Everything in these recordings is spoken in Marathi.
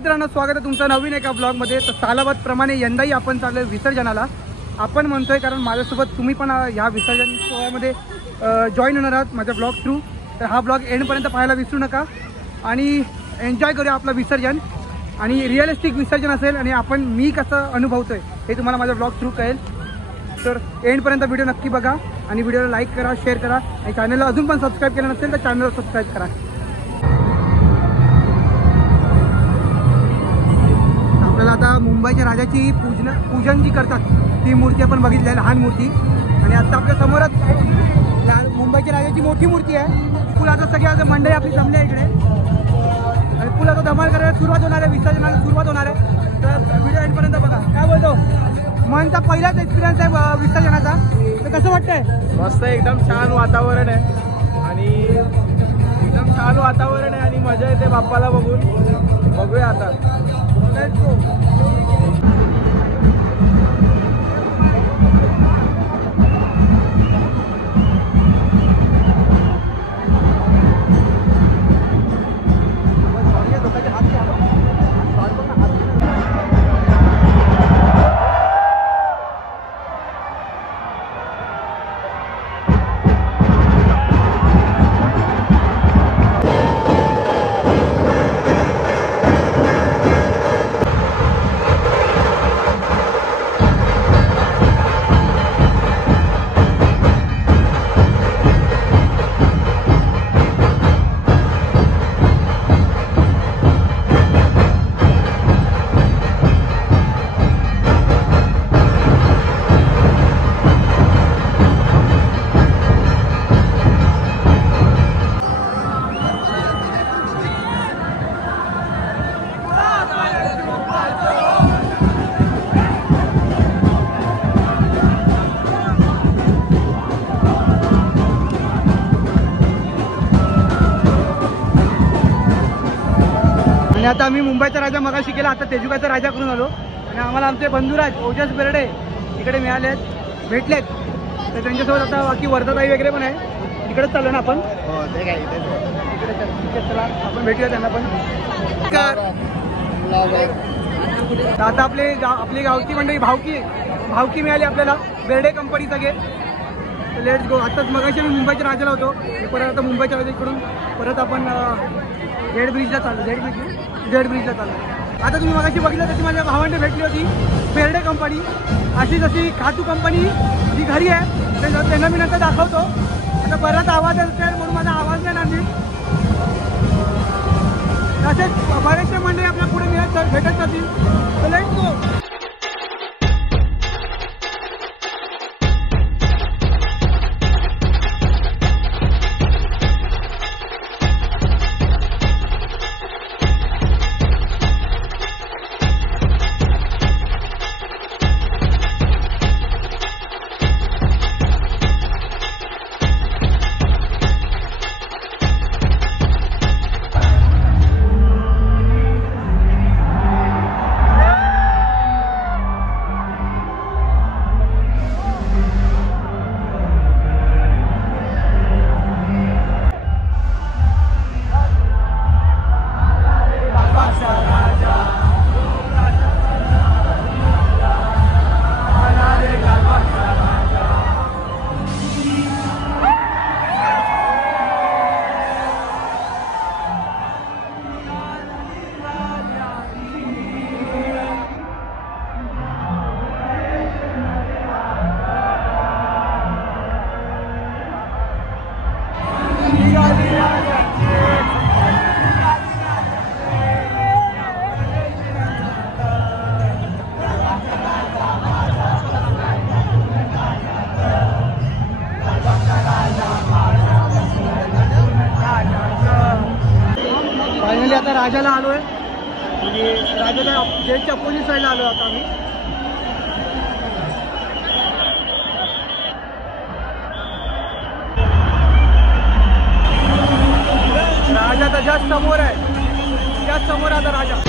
मित्रांनो, स्वागत आहे तुमचं नवीन एका ब्लॉगमध्ये। तर सालाबाद प्रमाणे यंदाही आपण चाललोय विसर्जनाला। आपण म्हणतोय कारण माझ्यासोबत तुम्ही पण ह्या विसर्जन सोहळ्यामध्ये जॉईन होणार आहात माझ्या ब्लॉग थ्रू। तर हा ब्लॉग एंडपर्यंत पाहायला विसरू नका आणि एन्जॉय करूया आपलं विसर्जन। आणि रिअलिस्टिक विसर्जन असेल आणि आपण मी कसं अनुभवतोय हे तुम्हाला माझ्या ब्लॉग थ्रू कळेल। तर एंडपर्यंत व्हिडिओ नक्की बघा आणि व्हिडिओला लाईक करा, शेअर करा आणि चॅनलला अजून पण सबस्क्राईब केलं नसेल तर चॅनलला सबस्क्राईब करा। आपल्याला आता मुंबईच्या राजाची पूजन जी करतात ती मूर्ती आपण बघितली आहे, लहान मूर्ती। आणि आता आपल्या समोरच मुंबईच्या राजाची मोठी मूर्ती आहे। फुल आता सगळी आता मंडळी आपली जमली आहे इकडे आणि फुल आता धमाल करायला सुरुवात होणार आहे, विसर्जनाला सुरुवात होणार आहे। तर व्हिडिओ एंडपर्यंत बघा। काय बोलतो, मनचा पहिलाच एक्सपिरियन्स आहे विसर्जनाचा, तर कसं वाटतंय? मस्त, एकदम छान वातावरण आहे आणि एकदम छान वातावरण आहे आणि मजा येते बाप्पाला बघून। बघूया आता, लेट्स गो। आणि आता आम्ही मुंबईचा राजा मगाशी केला, आता तेजुकाचा राजा करून आलो आणि आम्हाला आमचे बंधुराज ओजस बेर्डे इकडे मिळालेत, भेटलेत। तर त्यांच्यासोबत आता बाकी वर्धाताई वगैरे पण आहे, तिकडेच चाललो ना आपण। हो, ते काय इकडे चला आपण भेटूया त्यांना पण। आता आपली गावची मंडळी भावकी मिळाली आपल्याला बेर्डे कंपनी सगळे। Let's go. आताच मगाशी मी मुंबईच्या राजाला होतो, परत आता मुंबईच्या राजाकडून परत आपण जेड ब्रिजला चाललो। जेड ब्रिजला चाललो। आता तुम्ही मगाशी बघितलं तशी माझ्या भावांनी भेटली होती बेर्डे कंपनी, अशी जशी खातू कंपनी जी घरी आहे त्यांना मी नंतर दाखवतो। आता परत आवाज असेल म्हणून माझा आवाज नाही ना, तसेच बरेचसे मंडळी आपल्या पुढे भेटत जातील। तर लेट्स गो। फायनली आता राजाला आलोय आणि राजाच्या जेटच्या अपोजिट साईडला आलो आता आम्ही। राजा तर जास्त समोर आहे, जास्त समोर आता राजा।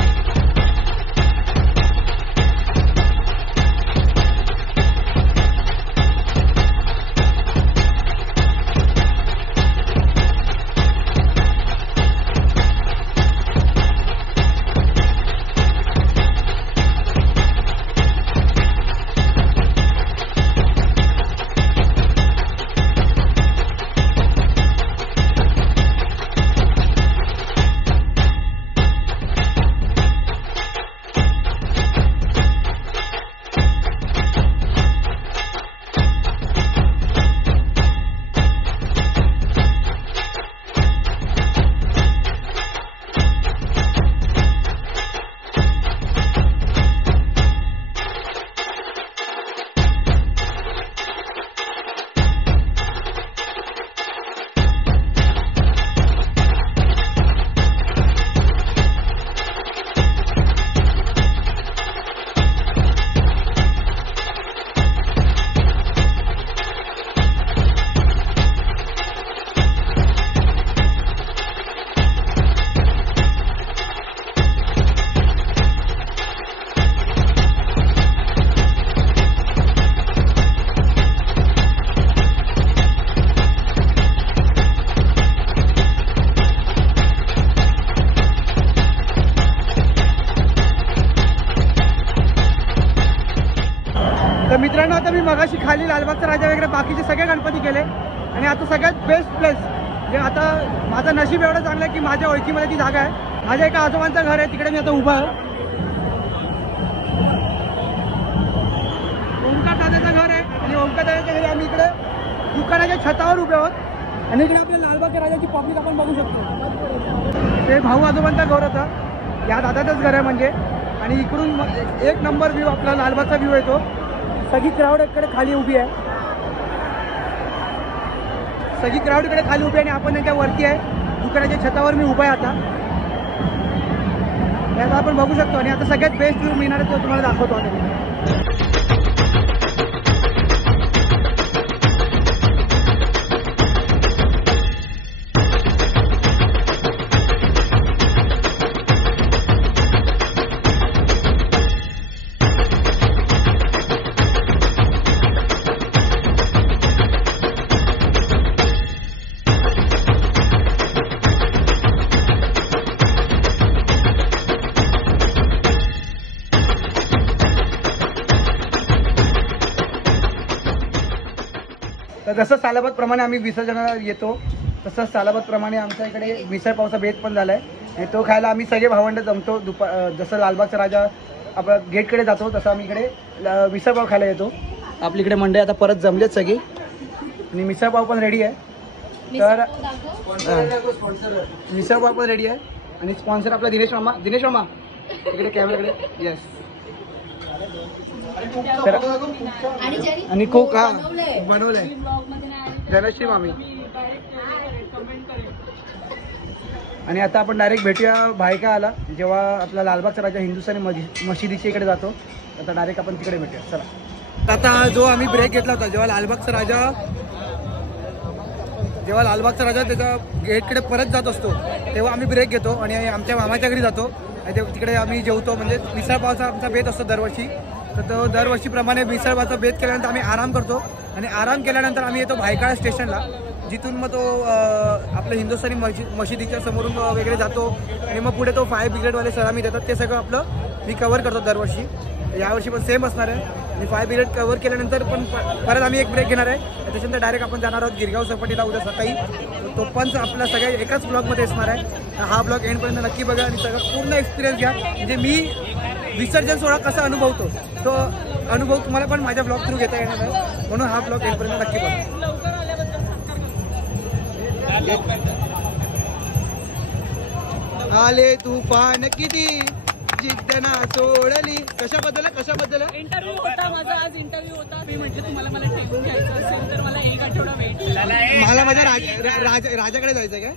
खाली लालबागचा राजा वगैरे बाकीचे सगळे गणपती केले आणि आता सगळ्यात बेस्ट प्लेस म्हणजे आता माझं नशीब एवढं चांगलं आहे की माझ्या ओळखीमध्ये ती जागा आहे. माझ्या एका आजोबांचं घर आहे, तिकडे मी आता उभा आहे. ओंकार दादाचं घर आहे आणि ओंकार दादाच्या घरी आम्ही इकडे दुकानाच्या छतावर उभे आहोत आणि इकडे आपल्या लालबागच्या राजाची पब्लिक आपण बघू शकतो. ते भाऊ आजोबांचा घर होता, या दादाचंच घर आहे म्हणजे. आणि इकडून एक नंबर व्ह्यू आपला लालबागचा व्ह्यू येतो. सगळी क्राऊड इकडे खाली उभी आहे, सगळी क्राऊड इकडे खाली उभी आहे आणि आपण त्यांच्या वरती आहे. दुकानाच्या छतावर मी उभा आहे आता, याचा आपण बघू शकतो. आणि आता सगळ्यात बेस्ट व्ह्यू मिळणार आहे तो तुम्हाला दाखवतो आता. तर जसं सालाबाद प्रमाणे आम्ही विसर्जनाला येतो तसंच सालाबाद प्रमाणे आमच्या इकडे मिसळ पावचा बेत पण झाला आहे आणि तो खायला आम्ही सगळे भावंड जमतो. जसं लालबागचा राजा आपल्या गेटकडे जातो तसं आम्ही इकडे मिसळपाव खायला येतो. आपली इकडे मंडळी आता परत जमलेत सगळी आणि मिसळपाव पण रेडी आहे. तर मिसळपाव पण रेडी आहे आणि स्पॉन्सर आपला दिनेश मामा इकडे कॅमेराकडे. येस. तर आणि खूप हा बनवलंय धनश्री मामी. आणि आता आपण डायरेक्ट भेटूया भायका आला जेव्हा आपला लालबागचा राजा हिंदुस्थानी मशिदीच्या इकडे जातो. आता डायरेक्ट आपण तिकडे भेटूया. चला. आता जो आम्ही ब्रेक घेतला होता जेव्हा लालबागचा राजा त्याच्या गेटकडे परत जात असतो तेव्हा आम्ही ब्रेक घेतो आणि आमच्या मामाच्या घरी जातो आणि तिकडे आम्ही जेवतो. म्हणजे मिसळपावचा आमचा बेत असतो दरवर्षी. तर तो दरवर्षीप्रमाणे मिसळपावचा बेत केल्यानंतर आम्ही आराम करतो आणि आराम केल्यानंतर आम्ही येतो भायखळा स्टेशनला, जिथून मग तो आपलं हिंदुस्थानी मशिदीच्या समोरून वगैरे जातो आणि मग पुढे तो फायर ब्रिगेडवाले सलामी देतात. ते सगळं आपलं मी कव्हर करतो दरवर्षी. यावर्षी पण सेम असणार आहे आणि फायर ब्रिगेड कव्हर केल्यानंतर पण परत आम्ही एक ब्रेक घेणार आहे. त्याच्यानंतर डायरेक्ट आपण जाणार आहोत गिरगाव चौपाटीला उद्या सकाळी. तो पण आपला सगळ्या एकाच ब्लॉगमध्ये असणार आहे. हा ब्लॉग एंडपर्यंत नक्की बघा आणि सगळं पूर्ण एक्सपिरियन्स घ्या. म्हणजे मी विसर्जन सोहळा कसा अनुभवतो तो अनुभव तुम्हाला पण माझ्या ब्लॉग थ्रू घेता येणार आहे. म्हणून हा ब्लॉग एंडपर्यंत नक्की बघा. आले तुफान किती जिद्द ना सोडली. कशाबद्दल इंटरव्ह्यू होता माझा आज. इंटरव्ह्यू होता. मी म्हटलं तुम्हाला मला ट्रेनिंग घ्यायचं असेल तर मला 1 आठवडा वेट. मला माझ्या राजाकडे जायचं काय.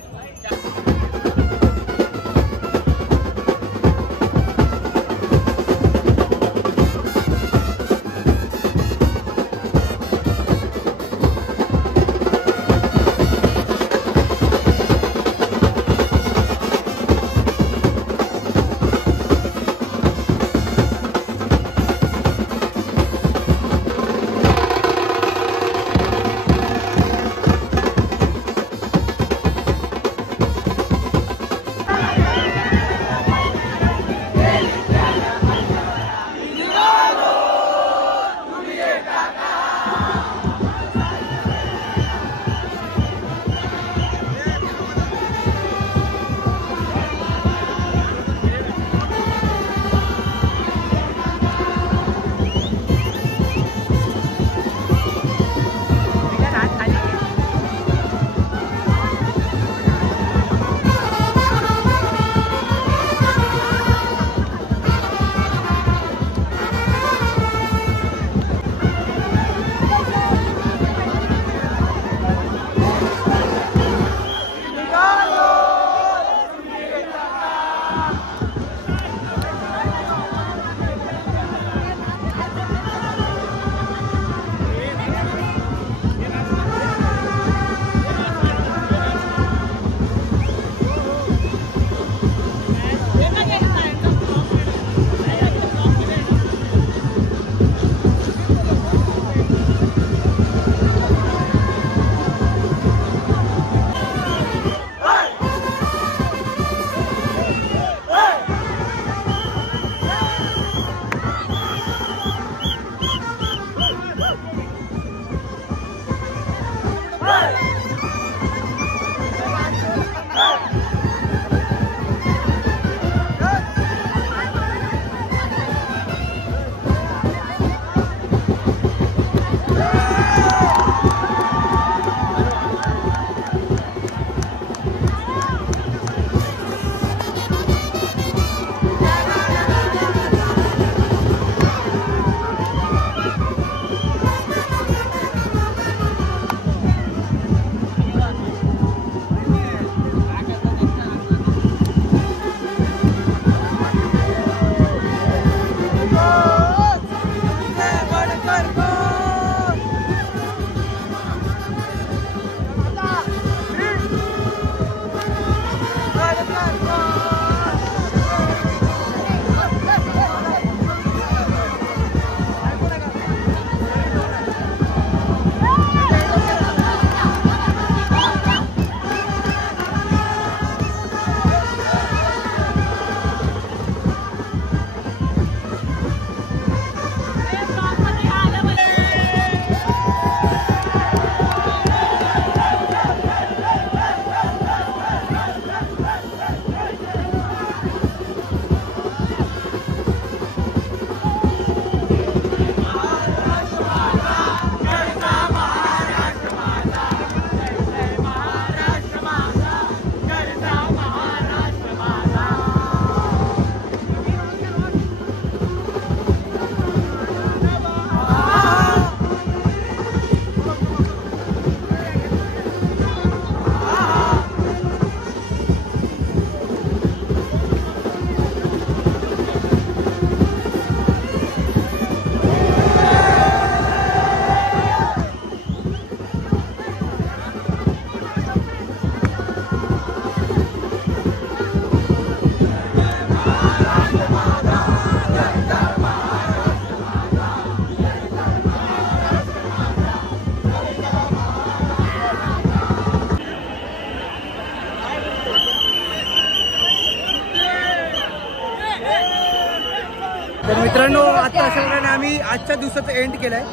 मित्रांनो आता अशा प्रकारे आम्ही आजच्या दिवसाचं एंड केलं आहे.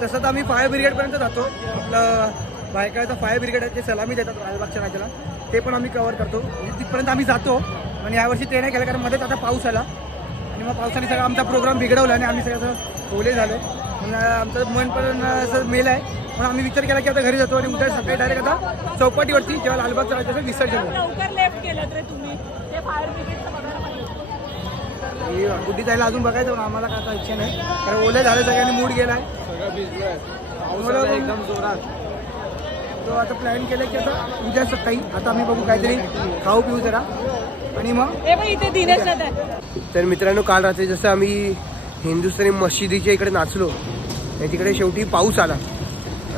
तसं तर आम्ही फायर ब्रिगेडपर्यंत जातो. आपलं बायकाचं फायर ब्रिगेड आहे ते सलामी देतात लालबागच्या राजाला, ते पण आम्ही कव्हर करतो. म्हणजे तिथपर्यंत आम्ही जातो. आणि यावर्षी ते नाही केलं कारण मध्येच आता पाऊस आला आणि मग पावसाने सगळा आमचा प्रोग्राम बिघडवला आणि आम्ही सगळं ओले झालो. मग आमचं मन पण असं मेलं आहे. म्हणून आम्ही विचार केला की आता घरी जातो आणि उद्या सकाळी डायरेक्ट आता चौपाटीवरती जेव्हा लालबागच्या राजाचं विसर्जन होतं. लवकर लेफ्ट केलं रे तुम्ही ते फायर ब्रिगेडचं बघायला पाहिजे. गुड्डी जायला अजून बघायचं पण आम्हाला काय आता इच्छा नाही कारण ओले झाले सगळ्यांनी मूड गेलाय सगळं भिजलोय. पाऊस आला एकदम जोरात. तो आता प्लॅन केलं की आता उद्या सकाळी आता आम्ही बघू काहीतरी खाऊ पिऊ जरा आणि मग हे बघ इथे दिनेश दादा आहे. तर मित्रांनो काल रात्री जसं आम्ही हिंदुस्थानी मशिदीच्या इकडे नाचलो आणि तिकडे शेवटी पाऊस आला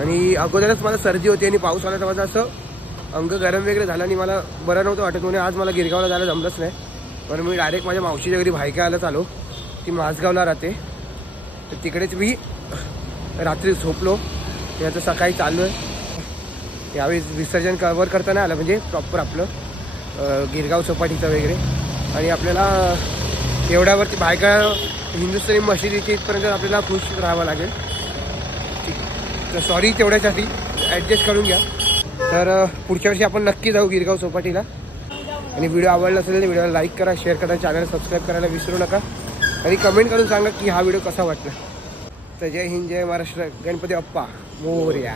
आणि अगोदरच मला सर्दी होती आणि पाऊस आला तर माझं असं अंग गरम वगैरे झालं आणि मला बरं नव्हतं वाटत. म्हणून आज मला गिरगावला जायला जमलंच नाही. पण मी डायरेक्ट माझ्या मावशीच्या घरी भायकायलाच आलो. ती माझगावला राहते तर तिकडेच मी रात्री झोपलो. ते आता सकाळी चाललो आहे. यावेळी विसर्जन कव्हर करता नाही आलं म्हणजे प्रॉपर आपलं गिरगाव चौपाटीचं वगैरे. आणि आपल्याला एवढ्यावरती बायका हिंदुस्थानी मशिदीची इथपर्यंत आपल्याला खुश राहावं लागेल. तर सॉरी तेवढ्यासाठी ॲडजस्ट करून घ्या. तर पुढच्या वर्षी आपण नक्की जाऊ गिरगाव चौपाटीला. आणि व्हिडिओ आवडला असेल तर व्हिडिओला लाईक करा, शेअर करा, चॅनल सबस्क्राईब करायला विसरू नका आणि कमेंट करून सांगा की हा व्हिडिओ कसा वाटला. तर जय हिंद, जय महाराष्ट्र, गणपती बाप्पा मोरया.